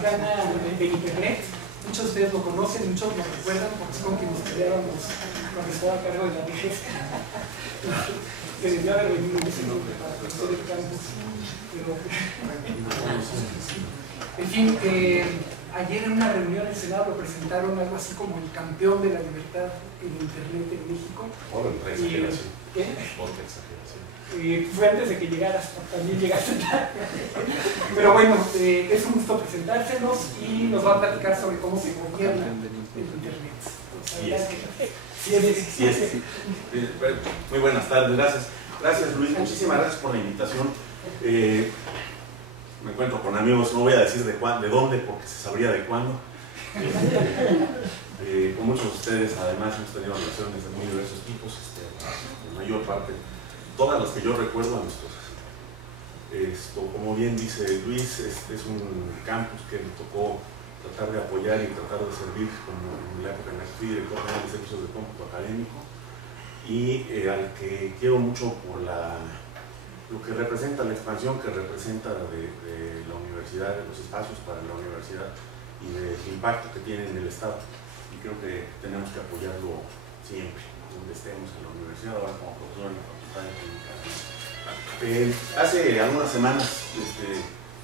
mexicana de Internet. Muchos de ustedes lo conocen, muchos lo recuerdan, porque es como que nos peleábamos cuando estaba a cargo de la DGES. Que debió haber venido en ese momento para conocer el campus. Pero, en fin, ayer en una reunión en el Senado lo presentaron algo así como el campeón de la libertad en Internet en México. ¿Qué? Fue antes de que llegaras, también llegaste tarde. Pero bueno, es un gusto presentárselos y nos va a platicar sobre cómo se gobierna el Internet. Sí es. Muy buenas tardes, gracias. Gracias, Luis, muchísimas gracias por la invitación. Me encuentro con amigos, no voy a decir de dónde, porque se sabría de cuándo. Con muchos de ustedes, además, hemos tenido relaciones de muy diversos tipos, la mayor parte, todas las que yo recuerdo, amistosas. Como bien dice Luis, es un campus que me tocó tratar de apoyar y tratar de servir, como en la época en la que fui director general de servicios de cómputo académico, y al que quiero mucho por lo que representa, la expansión que representa de la universidad, de los espacios para la universidad y del impacto que tiene en el Estado. Y creo que tenemos que apoyarlo siempre, donde estemos en la universidad, ahora como profesor en la Facultad de Comunicación. Hace algunas semanas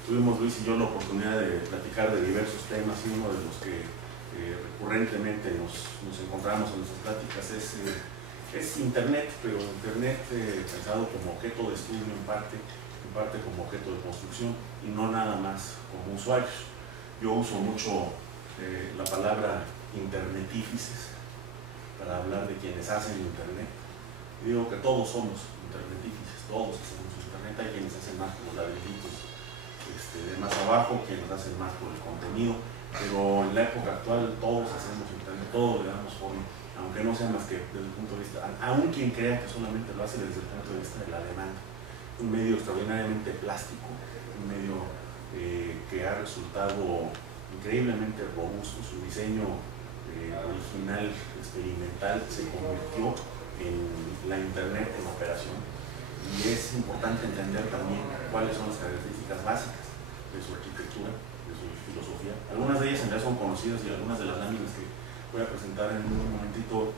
tuvimos Luis y yo la oportunidad de platicar de diversos temas, y uno de los que recurrentemente nos encontramos en nuestras pláticas es Internet, pero Internet pensado como objeto de estudio en parte como objeto de construcción y no nada más como usuarios. Yo uso mucho la palabra internetífices para hablar de quienes hacen Internet. Y digo que todos somos internetífices, todos hacemos Internet. Hay quienes hacen más por los ladrillitos de más abajo, quienes hacen más por el contenido, pero en la época actual todos hacemos Internet, todos le damos forma, aunque no sea más que desde el punto de vista, aún quien crea que solamente lo hace desde el punto de vista de la demanda. Un medio extraordinariamente plástico, un medio que ha resultado increíblemente robusto. Su diseño original, experimental, se convirtió en la Internet en operación, y es importante entender también cuáles son las características básicas de su arquitectura, de su filosofía. Algunas de ellas en realidad son conocidas, y algunas de las láminas que voy a presentar en un momentito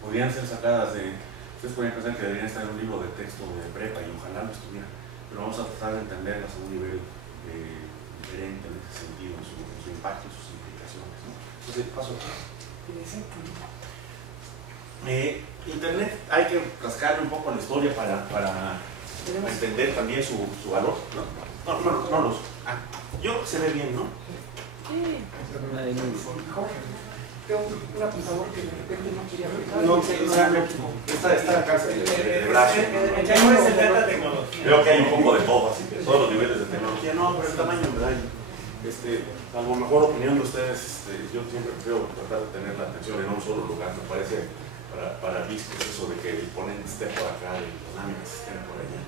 podrían ser sacadas de... Ustedes podrían pensar que deberían estar en un libro de texto de prepa, y ojalá lo estuvieran, pero vamos a tratar de entenderlas a un nivel diferente en ese sentido, en su impacto y sus implicaciones, ¿no? Entonces, paso aquí. Internet, hay que rascarle un poco la historia para entender también su valor. No los... yo se ve bien, ¿no? Tengo un apuntador que de repente no quería aplicar. Está acá de brazo. Creo que hay un poco de todo, así que todos los niveles de tecnología. No, pero el tamaño me da. A lo mejor opinión de ustedes, yo siempre prefiero tratar de tener la atención en un solo lugar. Me parece para discos eso de que el ponente esté por acá y las láminas estén por allá.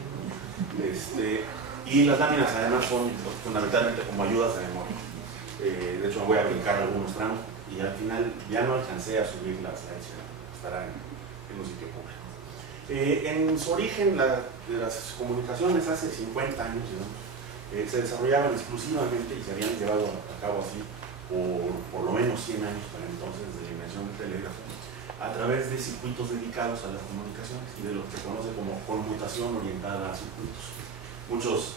Y las láminas además son fundamentalmente como ayudas de memoria. De hecho, me voy a brincar algunos tramos. Y al final ya no alcancé a subir las slides, estará en un sitio público. En su origen, de las comunicaciones hace 50 años, se desarrollaban exclusivamente y se habían llevado a cabo así por lo menos 100 años para entonces de la invención del telégrafo, a través de circuitos dedicados a las comunicaciones y de lo que se conoce como conmutación orientada a circuitos. Muchos,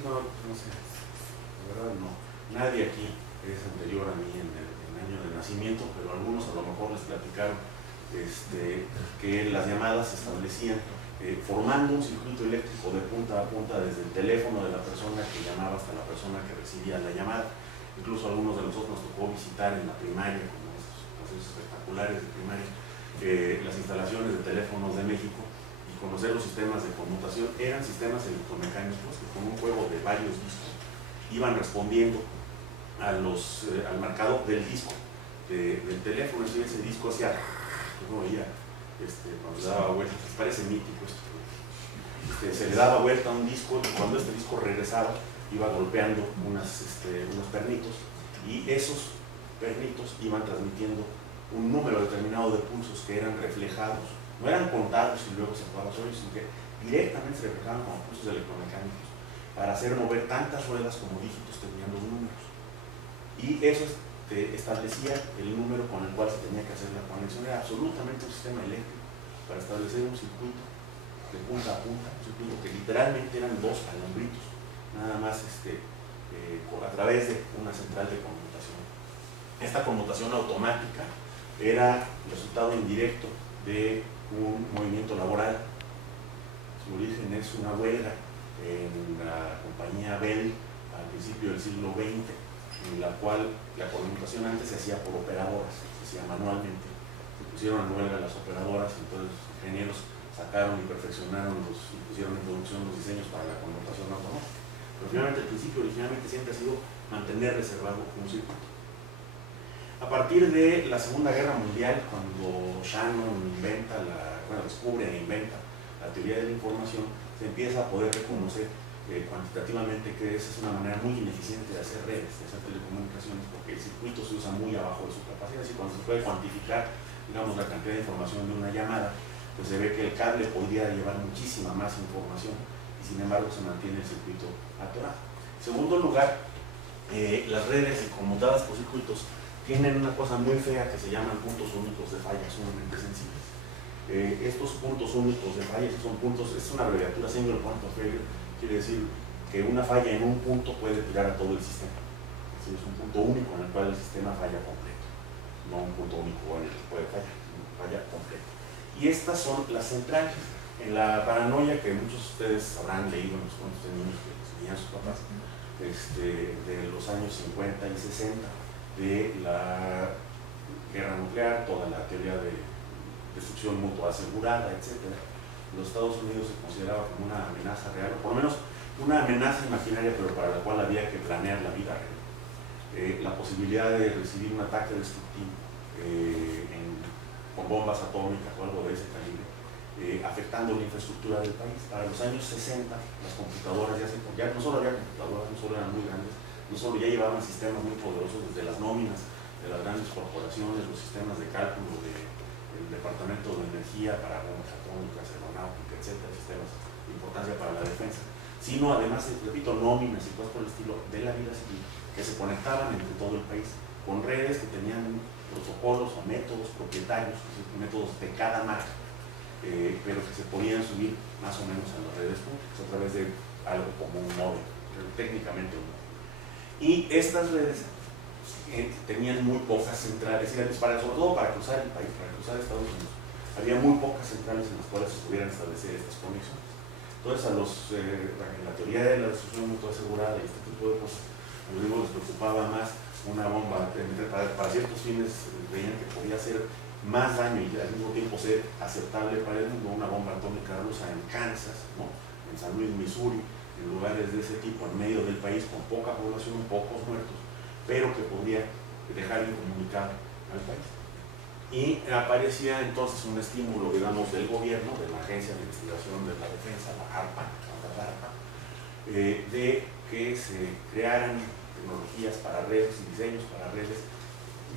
no sé, la verdad no, nadie aquí es anterior a mí en el año de nacimiento, pero algunos a lo mejor les platicaron que las llamadas se establecían formando un circuito eléctrico de punta a punta desde el teléfono de la persona que llamaba hasta la persona que recibía la llamada. Incluso algunos de nosotros nos tocó visitar en la primaria, como estos procesos espectaculares de primaria, las instalaciones de teléfonos de México, y conocer los sistemas de conmutación. Eran sistemas electromecánicos que con un juego de varios discos iban respondiendo al marcador del disco del teléfono. Y ese disco hacía, como veía, cuando se daba vuelta, parece mítico esto, se le daba vuelta a un disco, y cuando este disco regresaba iba golpeando unos pernitos, y esos pernitos iban transmitiendo un número determinado de pulsos que eran reflejados, no eran contados y luego se acababan sobre ellos, sino que directamente se reflejaban como pulsos electromecánicos para hacer mover tantas ruedas como dígitos tenían los números. y eso establecía el número con el cual se tenía que hacer la conexión. Era absolutamente un sistema eléctrico para establecer un circuito de punta a punta, un circuito que literalmente eran dos alambritos, nada más a través de una central de conmutación. Esta conmutación automática era resultado indirecto de un movimiento laboral. Su origen es una huelga en la compañía Bell al principio del siglo XX, en la cual la conmutación antes se hacía por operadoras, se hacía manualmente. Se pusieron en huelga las operadoras y entonces los ingenieros sacaron y perfeccionaron y pusieron en producción los diseños para la conmutación automática. Pero finalmente el principio originalmente siempre ha sido mantener reservado un circuito. A partir de la Segunda Guerra Mundial, cuando Shannon descubre e inventa la teoría de la información, se empieza a poder reconocer cuantitativamente que esa es una manera muy ineficiente de hacer redes, de hacer telecomunicaciones, porque el circuito se usa muy abajo de su capacidad. Y cuando se puede cuantificar, digamos, la cantidad de información de una llamada, pues se ve que el cable podría llevar muchísima más información y sin embargo se mantiene el circuito atorado. En segundo lugar, las redes conmutadas por circuitos tienen una cosa muy fea que se llaman puntos únicos de falla, sumamente sensibles. Estos puntos únicos de falla son puntos, es una abreviatura, single point of failure, quiere decir que una falla en un punto puede tirar a todo el sistema. Es decir, es un punto único en el cual el sistema falla completo, no un punto único en el que puede fallar, falla completo. Y estas son las centrales. En la paranoia que muchos de ustedes habrán leído en los cuentos de niños que les leían sus papás, de los años 50 y 60, de la guerra nuclear, toda la teoría de destrucción mutua asegurada, etc. Los Estados Unidos se consideraba como una amenaza real, o por lo menos una amenaza imaginaria, pero para la cual había que planear la vida real. La posibilidad de recibir un ataque destructivo con bombas atómicas o algo de ese calibre, afectando la infraestructura del país. Para los años 60, las computadoras ya no solo había computadoras, no solo eran muy grandes, no solo ya llevaban sistemas muy poderosos desde las nóminas de las grandes corporaciones, los sistemas de cálculo del Departamento de Energía para bombas atómicas, aeronáutica, etcétera, sistemas de importancia para la defensa, sino además, repito, nóminas y cosas por el estilo de la vida civil que se conectaban entre todo el país con redes que tenían protocolos o métodos propietarios, métodos de cada marca, pero que se podían subir más o menos a las redes públicas a través de algo como un módem, técnicamente un módem. Y estas redes tenían muy pocas centrales, sobre todo para cruzar el país, para cruzar Estados Unidos. Había muy pocas centrales en las cuales se pudieran establecer estas conexiones. Entonces, en la teoría de la destrucción mutua asegurada y este tipo de cosas, a los gringos les preocupaba más una bomba, para ciertos fines veían que podía hacer más daño y al mismo tiempo ser aceptable para el mundo, una bomba atómica rusa en Kansas, ¿no? En San Luis, Missouri, en lugares de ese tipo, en medio del país, con poca población, pocos muertos, pero que podría dejar incomunicado al país. Y aparecía entonces un estímulo, digamos, del gobierno, de la Agencia de Investigación de la Defensa, la ARPA, de que se crearan tecnologías para redes y diseños para redes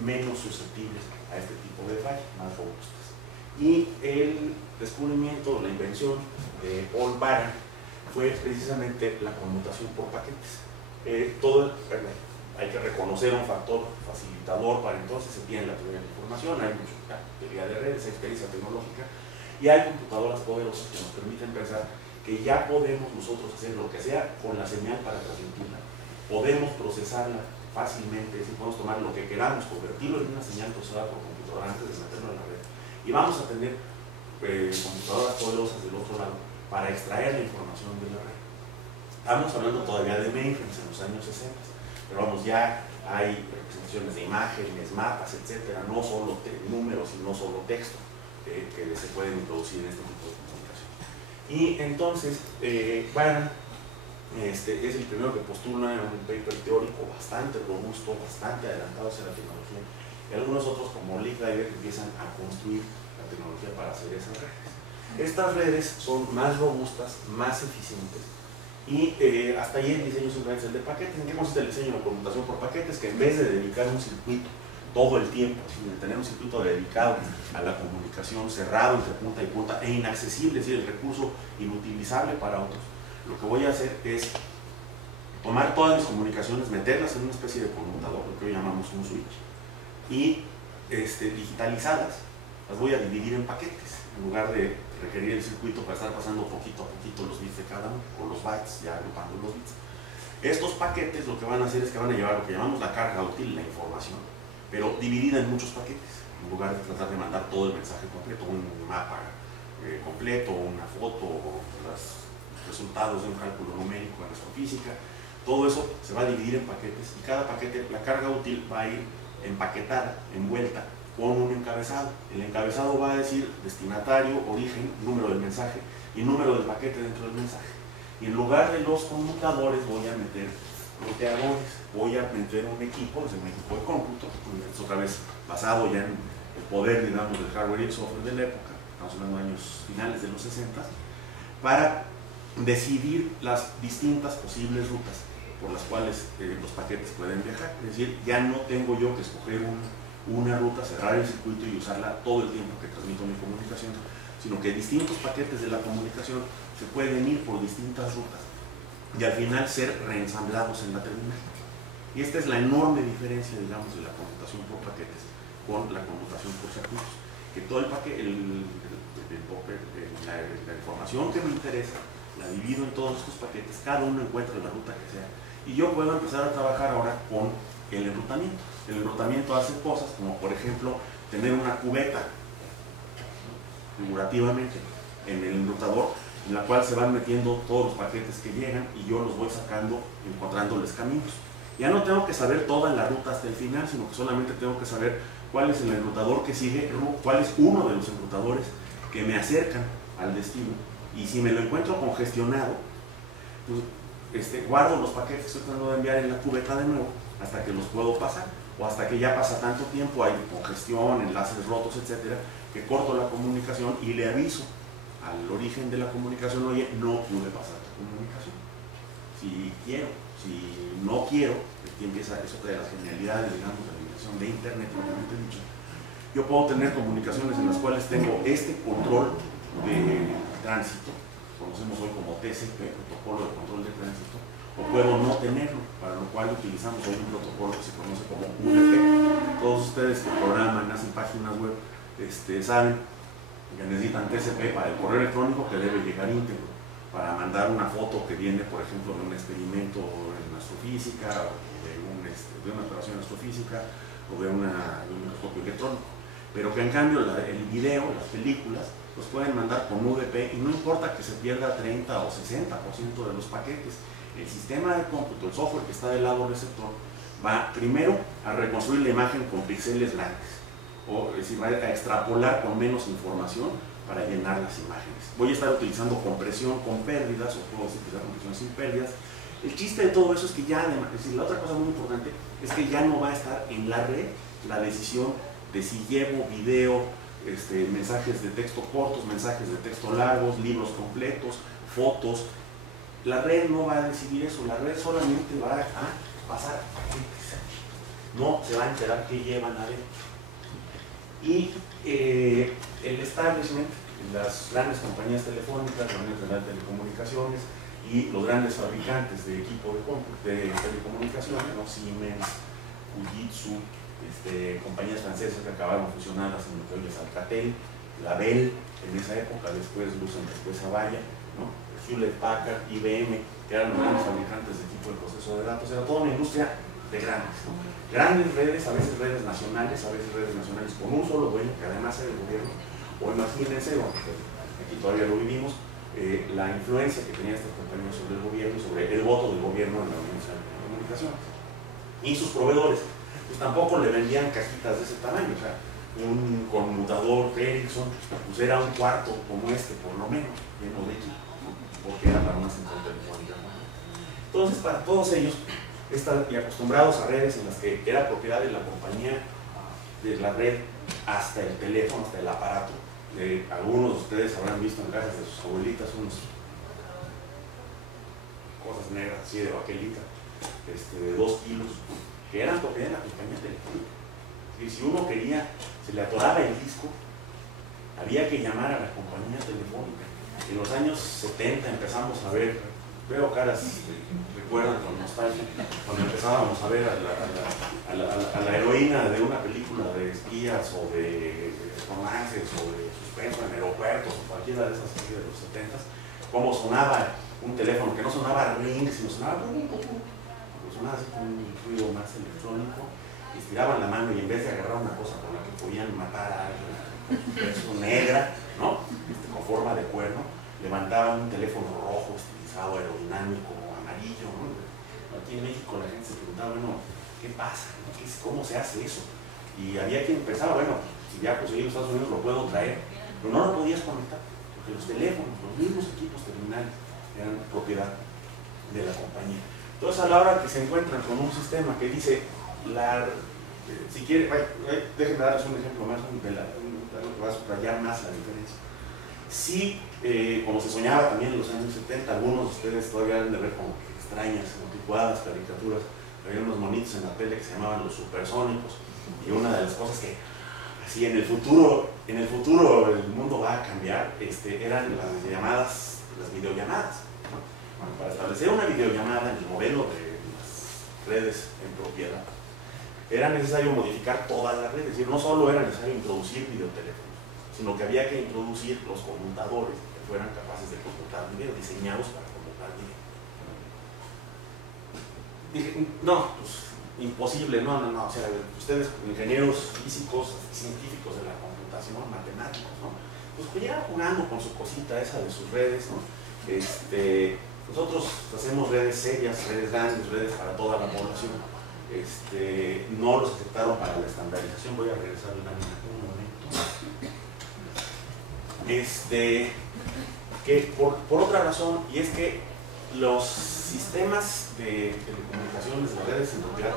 menos susceptibles a este tipo de fallas, más robustas. Y el descubrimiento, la invención de Paul Baran fue precisamente la conmutación por paquetes. Hay que reconocer un factor facilitador para entonces se tiene la teoría de la información, hay mucha teoría de redes, experiencia tecnológica y hay computadoras poderosas que nos permiten pensar que ya podemos nosotros hacer lo que sea con la señal para transmitirla. Podemos procesarla fácilmente, es decir, podemos tomar lo que queramos, convertirlo en una señal procesada por computadora antes de meterlo en la red. Y vamos a tener computadoras poderosas del otro lado para extraer la información de la red. Estamos hablando todavía de mainframes en los años 60, pero vamos, ya hay representaciones de imágenes, mapas, etcétera, no solo números y no solo texto que se pueden introducir en este tipo de comunicación. Y entonces, Baran es el primero que postula un paper teórico bastante robusto, bastante adelantado hacia la tecnología, y algunos otros como Licklider empiezan a construir la tecnología para hacer esas redes. Estas redes son más robustas, más eficientes, y hasta ahí el diseño simplemente es el de paquetes. ¿En qué consiste el diseño de la computación por paquetes? Que en vez de dedicar un circuito todo el tiempo, sino de tener un circuito dedicado a la comunicación cerrado entre punta y punta e inaccesible, es decir, el recurso inutilizable para otros, lo que voy a hacer es tomar todas mis comunicaciones, meterlas en una especie de conmutador, lo que hoy llamamos un switch, y digitalizadas, las voy a dividir en paquetes, en lugar de requerir el circuito para estar pasando poquito a poquito los bits de cada uno, o los bytes, ya agrupando los bits. Estos paquetes lo que van a hacer es que van a llevar lo que llamamos la carga útil, la información, pero dividida en muchos paquetes, en lugar de tratar de mandar todo el mensaje completo, un mapa completo, una foto, o los resultados de un cálculo numérico en astrofísica. Todo eso se va a dividir en paquetes y cada paquete, la carga útil va a ir empaquetada, envuelta con un encabezado. El encabezado va a decir destinatario, origen, número del mensaje y número del paquete dentro del mensaje. Y en lugar de los conmutadores voy a meter roteadores, voy a meter un equipo, es un equipo de cómputo, es otra vez basado ya en el poder, digamos, del hardware y el software de la época, estamos hablando de años finales de los 60, para decidir las distintas posibles rutas por las cuales los paquetes pueden viajar. Es decir, ya no tengo yo que escoger una ruta, cerrar el circuito y usarla todo el tiempo que transmito mi comunicación, sino que distintos paquetes de la comunicación se pueden ir por distintas rutas y al final ser reensamblados en la terminal. Y esta es la enorme diferencia, digamos, de la computación por paquetes con la computación por circuitos. Que todo el paquete, la información que me interesa, la divido en todos estos paquetes, cada uno encuentra la ruta que sea. Y yo puedo empezar a trabajar ahora con el enrutamiento. El enrutamiento hace cosas como, por ejemplo, tener una cubeta, figurativamente, en el enrutador, en la cual se van metiendo todos los paquetes que llegan y yo los voy sacando, encontrándoles caminos. Ya no tengo que saber toda la ruta hasta el final, sino que solamente tengo que saber cuál es el enrutador que sigue, cuál es uno de los enrutadores que me acercan al destino. Y si me lo encuentro congestionado, pues guardo los paquetes que estoy tratando de enviar en la cubeta de nuevo hasta que los puedo pasar, o hasta que ya pasa tanto tiempo, hay congestión, enlaces rotos, etcétera, que corto la comunicación y le aviso al origen de la comunicación: oye, no pude pasar tu comunicación. Si quiero, si no quiero, aquí empieza eso de las genialidades, digamos, de la dimensión de Internet, propiamente dicho. Yo puedo tener comunicaciones en las cuales tengo este control de tránsito, conocemos hoy como TCP, protocolo de control de tránsito, o puedo no tenerlo, para lo cual utilizamos hoy un protocolo que se conoce como UDP. Todos ustedes que programan, hacen páginas web, saben que necesitan TCP para el correo electrónico, que debe llegar íntegro, para mandar una foto que viene, por ejemplo, de un experimento en astrofísica, o de una operación astrofísica, o de un microscopio electrónico. Pero que en cambio el video, las películas, los pueden mandar con UDP y no importa que se pierda 30 o 60% de los paquetes. El sistema de cómputo, el software que está del lado receptor, va primero a reconstruir la imagen con píxeles grandes, o es decir, va a extrapolar con menos información para llenar las imágenes. Voy a estar utilizando compresión con pérdidas, o puedo utilizar compresión sin pérdidas. El chiste de todo eso es que ya, además, es decir, la otra cosa muy importante es que ya no va a estar en la red la decisión de si llevo video, mensajes de texto cortos, mensajes de texto largos, libros completos, fotos. La red no va a decidir eso, la red solamente va a pasar paquetes. No se va a enterar qué llevan adentro. Y el establishment, las grandes compañías telefónicas, las grandes telecomunicaciones y los grandes fabricantes de equipo de telecomunicaciones, ¿no? Siemens, Fujitsu, compañías francesas que acabaron fusionadas en lo que hoy es Alcatel, la Bell en esa época, después Lucent, después Avaya, ¿no? Hewlett Packard, IBM, que eran los grandes fabricantes de equipo de proceso de datos. Era toda una industria de grandes, ¿no? Grandes redes, a veces redes nacionales con un solo dueño, que además era el gobierno. O imagínense, aquí todavía lo vivimos, la influencia que tenía esta compañía sobre el gobierno, sobre el voto del gobierno en la Unión Nacional de Comunicaciones. Y sus proveedores, pues tampoco le vendían cajitas de ese tamaño, o sea, un conmutador Ericsson, pues era un cuarto como por lo menos, lleno de equipo, porque era para una central telefónica. Entonces, para todos ellos, y acostumbrados a redes en las que era propiedad de la compañía, de la red, hasta el teléfono, hasta el aparato. Algunos de ustedes habrán visto en casas de sus abuelitas unas cosas negras así de baquelita, de 2 kilos, que eran propiedad de la compañía telefónica. Y si uno quería, se le atoraba el disco, había que llamar a la compañía telefónica. En los años 70 empezamos a ver veo caras que recuerdan con nostalgia cuando empezábamos a ver a la heroína de una película de espías o de romances o de suspenso en aeropuertos o cualquiera de esas de los 70s, cómo sonaba un teléfono que no sonaba ring, sino sonaba así con un ruido más electrónico, y estiraban la mano y en vez de agarrar una cosa con la que podían matar a alguien con su peso negra, ¿no? Con forma de cuerno, levantaban un teléfono rojo estilizado, aerodinámico, amarillo, ¿no? Aquí en México la gente se preguntaba, bueno, ¿qué pasa? ¿Cómo se hace eso? Y había quien pensaba, bueno, si ya conseguí los Estados Unidos lo puedo traer, pero no lo podías conectar, porque los teléfonos, los mismos equipos terminales eran propiedad de la compañía. Entonces, a la hora que se encuentran con un sistema que dice, si quiere, déjenme darles un ejemplo más de lo que va a subrayar más la diferencia. Sí, como se soñaba también en los años 70, algunos de ustedes todavía deben de ver como extrañas, anticuadas caricaturas, había unos monitos en la tele que se llamaban los supersónicos, y una de las cosas que, así en el futuro el mundo va a cambiar, eran las llamadas, las videollamadas. Bueno, para establecer una videollamada en el modelo de las redes en propiedad, era necesario modificar toda la red, es decir, no solo era necesario introducir videoteléfonos, sino que había que introducir los conmutadores que fueran capaces de conmutar video, diseñados para conmutar video. Dije, no, pues imposible, no, o sea, ustedes ingenieros físicos, científicos de la computación, matemáticos, ¿no? Pues ya jugando con su cosita esa de sus redes, ¿no? Nosotros hacemos redes serias, redes grandes, redes para toda la población. No los aceptaron para la estandarización. Voy a regresar la lámina un momento. Que por otra razón, y es que los sistemas de telecomunicaciones, de redes en propiedad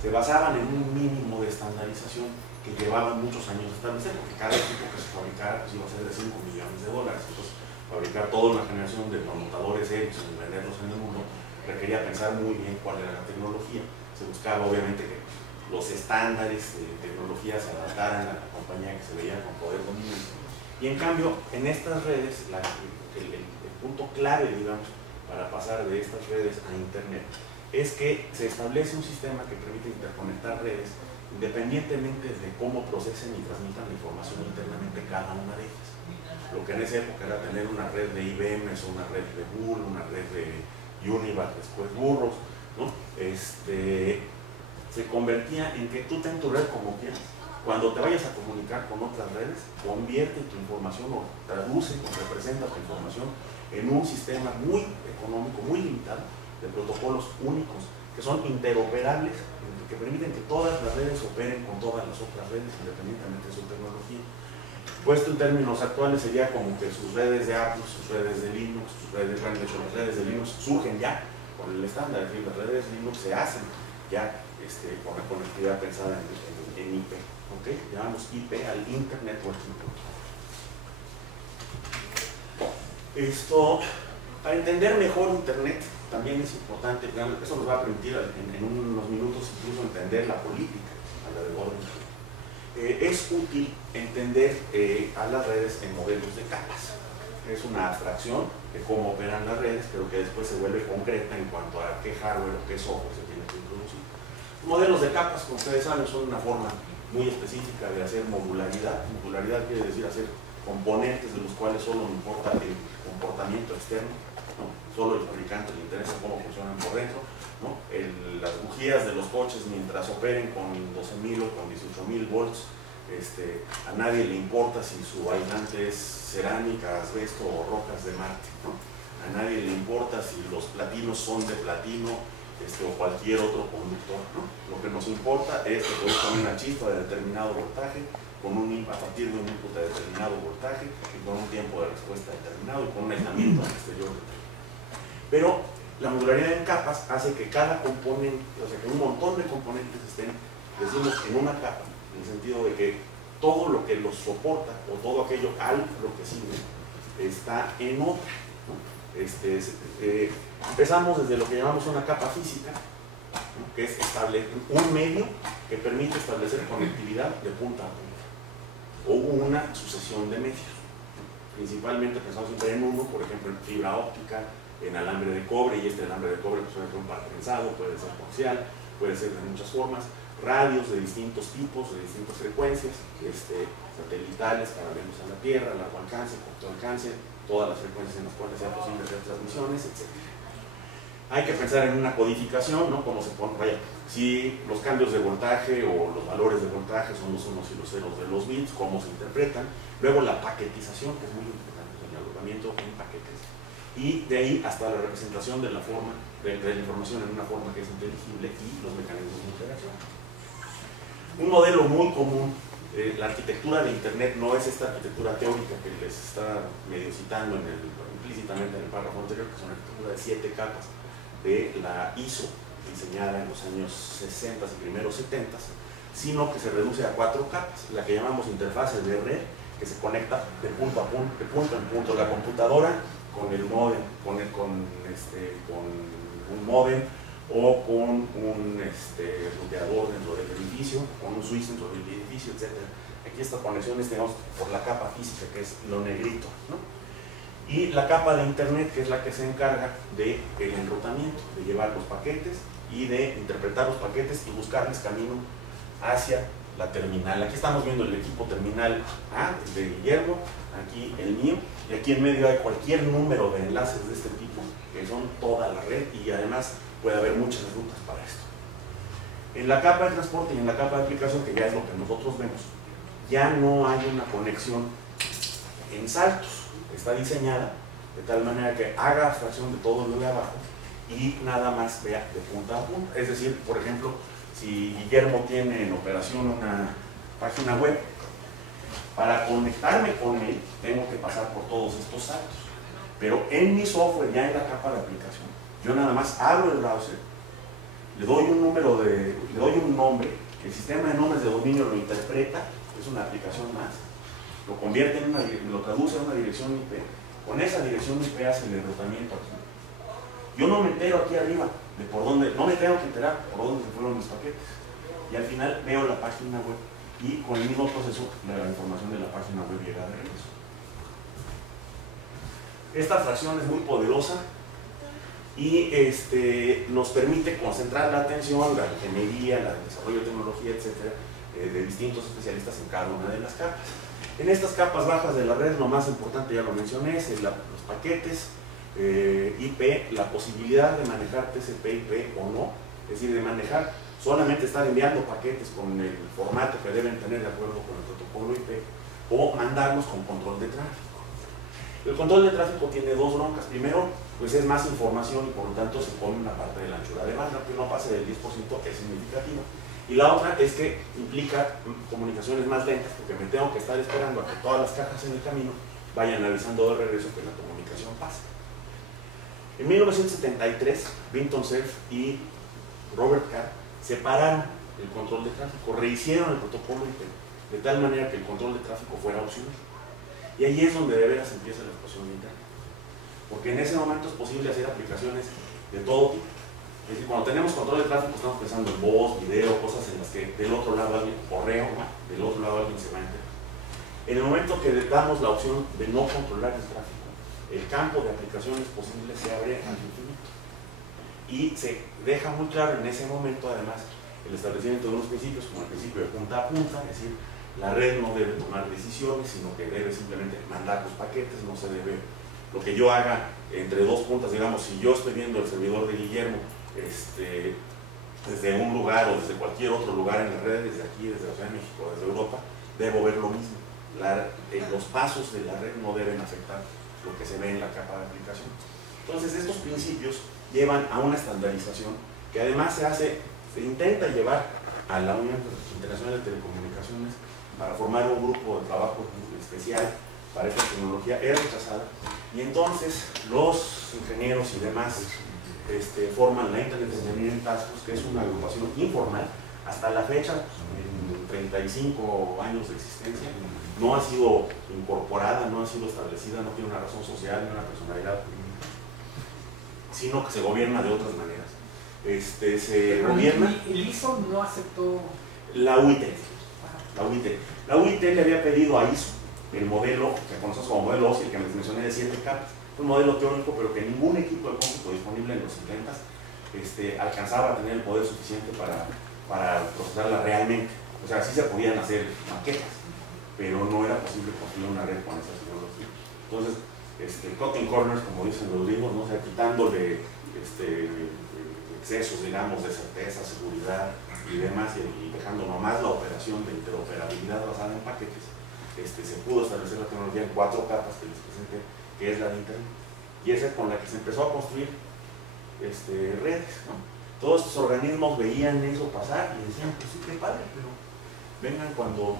se basaban en un mínimo de estandarización que llevaban muchos años de establecer, porque cada equipo que se fabricara pues, iba a ser de $5 millones. Entonces, fabricar toda una generación de conmutadores Ericsson y venderlos en el mundo requería pensar muy bien cuál era la tecnología. Se buscaba obviamente que los estándares de tecnología se adaptaran a la compañía que se veía con poder dominante. Y en cambio, en estas redes, el punto clave, digamos, para pasar de estas redes a Internet, es que se establece un sistema que permite interconectar redes independientemente de cómo procesen y transmitan la información internamente cada una de ellas. Lo que en esa época era tener una red de IBM, una red de Bull, una red de Univac, después Burroughs, ¿no? Se convertía en que tú ten tu red como quieras. Cuando te vayas a comunicar con otras redes, convierte tu información o traduce o representa tu información en un sistema muy económico, muy limitado, de protocolos únicos, que son interoperables, que permiten que todas las redes operen con todas las otras redes, independientemente de su tecnología. Puesto en términos actuales sería como que sus redes de Apple, sus redes de Linux, sus redes, bueno, de hecho las redes de Linux surgen ya con el estándar, es decir, las redes de Linux se hacen ya con la conectividad pensada en IP, ¿ok? Llamamos IP al Internet Working Protocol. Para entender mejor Internet también es importante, eso nos va a permitir en unos minutos incluso entender la política a la de Gordon. Es útil entender a las redes en modelos de capas. Es una abstracción de cómo operan las redes, pero que después se vuelve concreta en cuanto a qué hardware o qué software se tiene que introducir. Modelos de capas, como ustedes saben, son una forma muy específica de hacer modularidad. Modularidad quiere decir hacer componentes de los cuales solo importa el comportamiento externo, ¿no? Solo el fabricante le interesa cómo funcionan por dentro, ¿no? Las bujías de los coches mientras operen con 12.000 o con 18.000 volts, a nadie le importa si su aislante es cerámica, asbesto o rocas de Marte, ¿no? A nadie le importa si los platinos son de platino o cualquier otro conductor, ¿no? Lo que nos importa es que produzcan una chispa de determinado voltaje a partir de un input de determinado voltaje y con un tiempo de respuesta determinado y con un aislamiento exterior determinado. Pero la modularidad en capas hace que cada componente, o sea, que un montón de componentes estén, decimos, en una capa, en el sentido de que todo lo que los soporta, o todo aquello al lo que sirve, está en otra, ¿no? Empezamos desde lo que llamamos una capa física, ¿no? Que es un medio que permite establecer conectividad de punta a punta, o una sucesión de medios. Principalmente pensamos siempre en uno, por ejemplo, en fibra óptica, en alambre de cobre, y este alambre de cobre pues, puede ser un par trenzado, puede ser coaxial, puede ser de muchas formas, radios de distintos tipos, de distintas frecuencias, satelitales para verlos a la Tierra, largo alcance, corto alcance, todas las frecuencias en las cuales sea posible hacer transmisiones, etc. Hay que pensar en una codificación, ¿no? Como se pone, vaya, si los cambios de voltaje o los valores de voltaje son los unos y los ceros de los bits, cómo se interpretan. Luego la paquetización, que es muy importante, el agrupamiento en paquetes. Y de ahí hasta la representación de la forma, de la información en una forma que es inteligible y los mecanismos de integración. Un modelo muy común, la arquitectura de Internet no es esta arquitectura teórica que les está medio citando implícitamente en el párrafo anterior, que es una arquitectura de 7 capas de la ISO, diseñada en los años 60 y primeros 70, sino que se reduce a 4 capas, la que llamamos interfaces de red, que se conecta de punto a punto, de punto en punto, la computadora con el módem, con un módem o con un ruteador dentro del edificio, con un switch dentro del edificio, etc. Aquí estas conexiones tenemos por la capa física, que es lo negrito, ¿no? Y la capa de Internet, que es la que se encarga del enrutamiento, de llevar los paquetes y de interpretar los paquetes y buscarles camino hacia la terminal. Aquí estamos viendo el equipo terminal A, el de Guillermo, aquí el mío, y aquí en medio hay cualquier número de enlaces de este tipo, que son toda la red, y además puede haber muchas rutas para esto. En la capa de transporte y en la capa de aplicación, que ya es lo que nosotros vemos, ya no hay una conexión en saltos. Está diseñada de tal manera que haga abstracción de todo lo de abajo y nada más vea de punta a punta. Es decir, por ejemplo, si Guillermo tiene en operación una página web, para conectarme con él tengo que pasar por todos estos saltos. Pero en mi software, ya en la capa de aplicación, yo nada más abro el browser, le doy un nombre, el sistema de nombres de dominio lo interpreta, es una aplicación más, lo convierte lo traduce a una dirección IP, con esa dirección IP hace el enrutamiento aquí. Yo no me entero aquí arriba de por dónde, no me tengo que enterar por dónde se fueron mis paquetes, y al final veo la página web y con el mismo proceso la información de la página web llega de regreso. Esta abstracción es muy poderosa y nos permite concentrar la atención, la ingeniería, el desarrollo de tecnología, etcétera, de distintos especialistas en cada una de las capas. En estas capas bajas de la red, lo más importante, ya lo mencioné, es los paquetes IP, la posibilidad de manejar TCP/IP o no, es decir, de manejar, solamente estar enviando paquetes con el formato que deben tener de acuerdo con el protocolo IP, o mandarlos con control de tráfico. El control de tráfico tiene dos broncas. Primero, pues es más información y por lo tanto se pone una parte de la anchura de banda, que no pase del 10% es significativo. Y la otra es que implica comunicaciones más lentas, porque me tengo que estar esperando a que todas las cajas en el camino vayan avisando de regreso que la comunicación pasa. En 1973, Vinton Cerf y Robert Carr separaron el control de tráfico, rehicieron el protocolo IP, de tal manera que el control de tráfico fuera opcional. Y ahí es donde de veras empieza la explosión de Internet. Porque en ese momento es posible hacer aplicaciones de todo tipo. Es decir, cuando tenemos control de tráfico estamos pensando en voz, video, cosas en las que del otro lado alguien, correo, del otro lado alguien se va a enterar. En el momento que damos la opción de no controlar el tráfico, el campo de aplicaciones posibles se abre al infinito. Y se deja muy claro en ese momento, además, el establecimiento de unos principios, como el principio de punta a punta, es decir, la red no debe tomar decisiones, sino que debe simplemente mandar los paquetes, no se debe, lo que yo haga entre dos puntas, digamos, si yo estoy viendo el servidor de Guillermo desde un lugar o desde cualquier otro lugar en la red, desde aquí, desde la Ciudad de México, desde Europa, debo ver lo mismo. Los pasos de la red no deben afectar lo que se ve en la capa de aplicación. Entonces estos principios llevan a una estandarización que además se intenta llevar a la Unión Internacional de Telecomunicaciones para formar un grupo de trabajo especial para esta tecnología, es rechazada, y entonces los ingenieros y demás forman la Internet Engineering Task Force, que es una agrupación informal. Hasta la fecha, en 35 años de existencia, no ha sido incorporada, no ha sido establecida, no tiene una razón social ni una personalidad, sino que se gobierna de otras maneras. Se gobierna. ¿El ISO no aceptó? La UIT. La UIT le había pedido a ISO el modelo que conocemos como modelo OSI, el que les mencioné de 7 capas. un modelo teórico, pero que ningún equipo de cómputo disponible en los 70s alcanzaba a tener el poder suficiente para procesarla realmente. O sea, sí se podían hacer maquetas, pero no era posible construir una red con esas tecnologías. Entonces, cutting corners, como dicen los libros, ¿no? O sea, quitándole excesos, digamos, de certeza, seguridad y demás, y dejando nomás la operación de interoperabilidad basada en paquetes, se pudo establecer la tecnología en 4 capas que les presenté, que es la de Internet. Y esa es con la que se empezó a construir redes, ¿no? Todos estos organismos veían eso pasar y decían, pues sí, qué padre, pero vengan cuando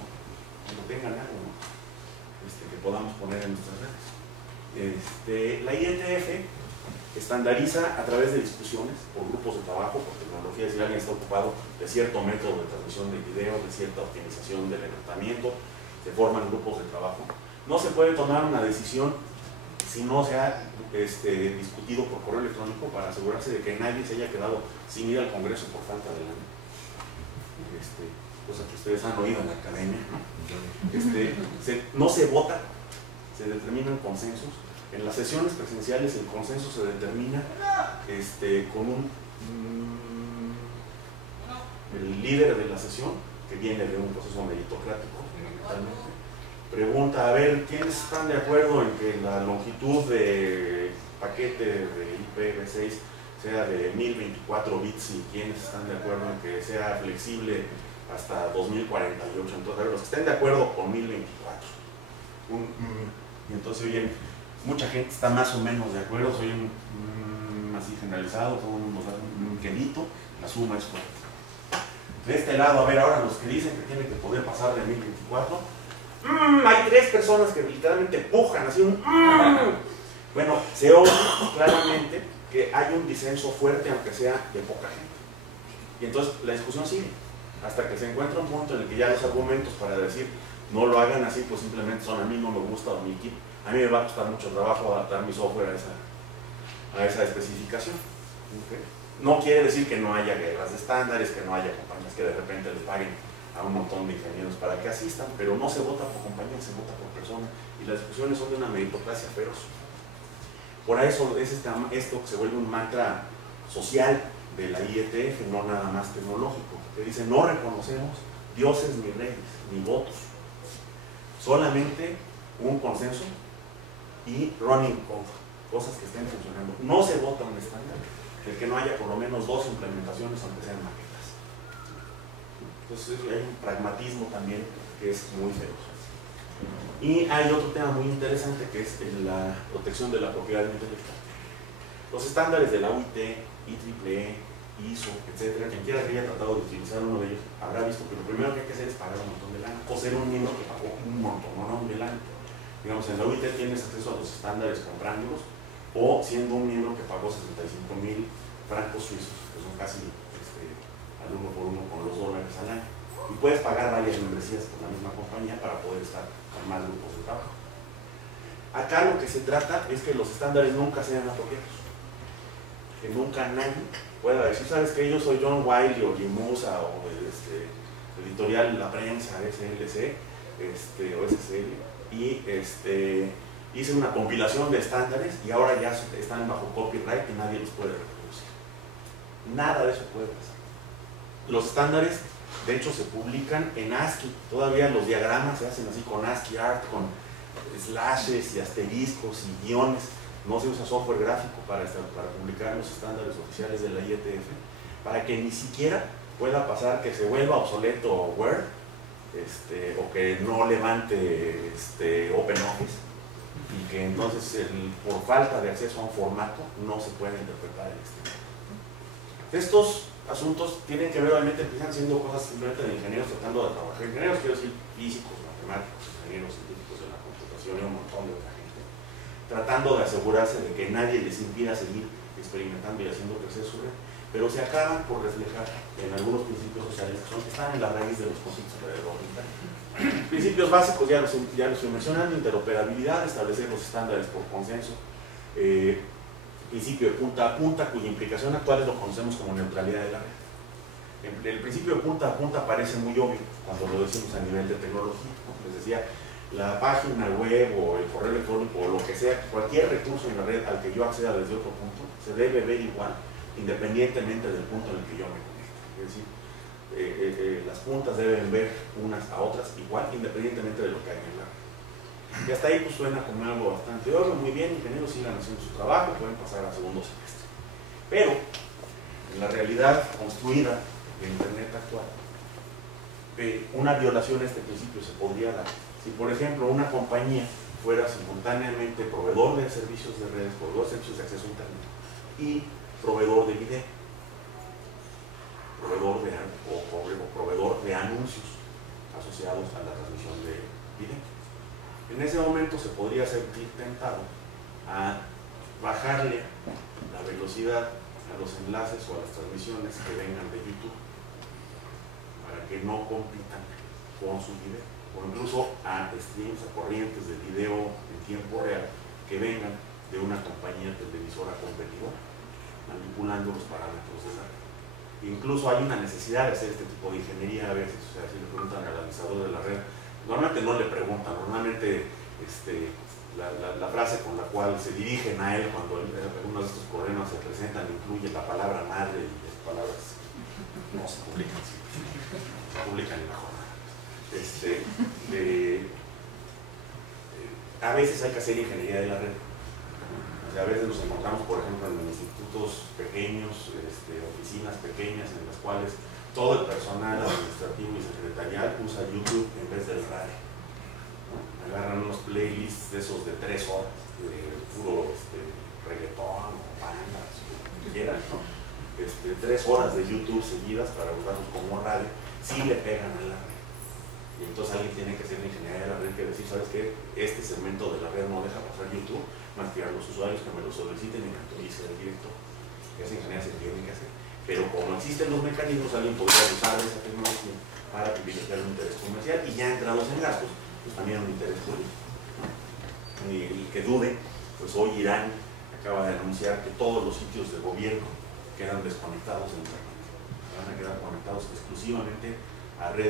tengan algo, ¿no? Que podamos poner en nuestras redes. La IETF estandariza a través de discusiones por grupos de trabajo, por tecnología, si alguien está ocupado de cierto método de transmisión de video, de cierta optimización del enrutamiento, se forman grupos de trabajo. No se puede tomar una decisión si no se ha discutido por correo electrónico para asegurarse de que nadie se haya quedado sin ir al Congreso por falta de lana. Cosa que ustedes han oído en la academia, ¿no? No se vota, se determinan consensos. En las sesiones presenciales el consenso se determina con el líder de la sesión, que viene de un proceso meritocrático, fundamentalmente. Pregunta, a ver, ¿quiénes están de acuerdo en que la longitud de paquete de IPv6 sea de 1024 bits y quiénes están de acuerdo en que sea flexible hasta 2048? Entonces, a ver, los que estén de acuerdo con 1024. Y entonces, oye, mucha gente está más o menos de acuerdo, soy así generalizado, todo el mundo da un quedito, la suma es correcta. De este lado, a ver, ahora los que dicen que tienen que poder pasar de 1024, hay 3 personas que literalmente pujan, así Bueno, se oye claramente que hay un disenso fuerte, aunque sea de poca gente. Y entonces la discusión sigue, hasta que se encuentra un punto en el que ya los argumentos para decir no lo hagan así, pues simplemente son a mí no me gusta o mi equipo. A mí me va a costar mucho trabajo adaptar mi software a esa especificación. ¿Okay? No quiere decir que no haya guerras de estándares, que no haya compañías que de repente le paguen a un montón de ingenieros para que asistan, pero no se vota por compañía, se vota por persona, y las discusiones son de una meritocracia feroz. Por eso es esto que se vuelve un mantra social de la IETF, no nada más tecnológico, que dice no reconocemos dioses ni reyes, ni votos, solamente un consenso y running code, cosas que estén funcionando. No se vota un estándar del que no haya por lo menos 2 implementaciones, aunque sean maquetas. Entonces hay un pragmatismo también que es muy feroz. Y hay otro tema muy interesante que es la protección de la propiedad intelectual. Los estándares de la UIT, IEEE, ISO, etcétera, quien quiera que haya tratado de utilizar uno de ellos habrá visto que lo primero que hay que hacer es pagar un montón de lana, o ser un miembro que pagó un montón de lana. Digamos, en la UIT tienes acceso a los estándares comprándolos, o siendo un miembro que pagó 65,000 francos suizos, que son casi al 1 por 1 con los dólares al año. Y puedes pagar varias membresías con la misma compañía para poder estar con más grupos de trabajo. Acá lo que se trata es que los estándares nunca sean apropiados. Que nunca nadie pueda decir, ¿sabes qué? Yo soy John Wiley o Jim Musa o editorial La Prensa, SLC o SCL, y hice una compilación de estándares y ahora ya están bajo copyright y nadie los puede reproducir. Nada de eso puede pasar. Los estándares, de hecho, se publican en ASCII. Todavía los diagramas se hacen así con ASCII Art, con slashes y asteriscos y guiones. No se usa software gráfico para publicar los estándares oficiales de la IETF, para que ni siquiera pueda pasar que se vuelva obsoleto Word, o que no levante OpenOffice, y que entonces por falta de acceso a un formato no se pueda interpretar el exterior. Estos asuntos tienen que ver, obviamente, empiezan siendo cosas simplemente de ingenieros tratando de trabajar. Ingenieros, quiero decir, físicos, matemáticos, ingenieros científicos de la computación y un montón de otra gente, tratando de asegurarse de que nadie les impida seguir experimentando y haciendo crecer su red, pero se acaban por reflejar en algunos principios sociales que están en la raíz de los conflictos alrededor de Internet. Principios básicos, ya los estoy mencionando: interoperabilidad, establecer los estándares por consenso, principio de punta a punta, cuya implicación actual lo conocemos como neutralidad de la red. El principio de punta a punta parece muy obvio cuando lo decimos a nivel de tecnología. Como les decía, la página web o el correo electrónico o lo que sea, cualquier recurso en la red al que yo acceda desde otro punto, se debe ver igual, independientemente del punto en el que yo me conecte. Es decir, las puntas deben ver unas a otras igual, independientemente de lo que hay en la red. Y hasta ahí pues suena como algo bastante obvio, muy bien, ingenieros sigan haciendo su trabajo, pueden pasar a segundo semestre. Pero, en la realidad construida de Internet actual, una violación a este principio se podría dar. Si, por ejemplo, una compañía fuera simultáneamente proveedor de servicios de redes, proveedor de servicios de acceso a Internet y proveedor de video, proveedor de anuncios asociados a la transmisión de video. En ese momento se podría sentir tentado a bajarle la velocidad a los enlaces o a las transmisiones que vengan de YouTube para que no compitan con su video, o incluso a streams, a corrientes de video en tiempo real que vengan de una compañía televisora competidora, manipulando los parámetros de la red. Incluso hay una necesidad de hacer este tipo de ingeniería a veces. O sea, si le preguntan al administrador de la red, normalmente no le preguntan, normalmente la frase con la cual se dirigen a él cuando algunos de estos problemas se presentan incluye la palabra madre, y las palabras no se publican, se publican en la jornada. A veces hay que hacer ingeniería de la red. O sea, a veces nos encontramos, por ejemplo, en institutos pequeños, oficinas pequeñas en las cuales todo el personal administrativo y secretarial usa YouTube en vez del radio, ¿no? Agarran unos playlists de esos de 3 horas, de puro reggaetón o bandas, lo que quieran, ¿no? 3 horas de YouTube seguidas para usarlos como radio, sí le pegan a la red. Y entonces alguien tiene que hacer la ingeniería de la red, que decir, ¿sabes qué? Este segmento de la red no deja pasar YouTube, más que a los usuarios que me lo soliciten y me autorice el director. Esa ingeniería se tiene que hacer. Pero como existen los mecanismos, alguien podría usar esa tecnología para privilegiar un interés comercial, y ya entrados en gastos, pues también un interés político. Y que dude, pues hoy Irán acaba de anunciar que todos los sitios de gobierno quedan desconectados en Internet. Van a quedar conectados exclusivamente a redes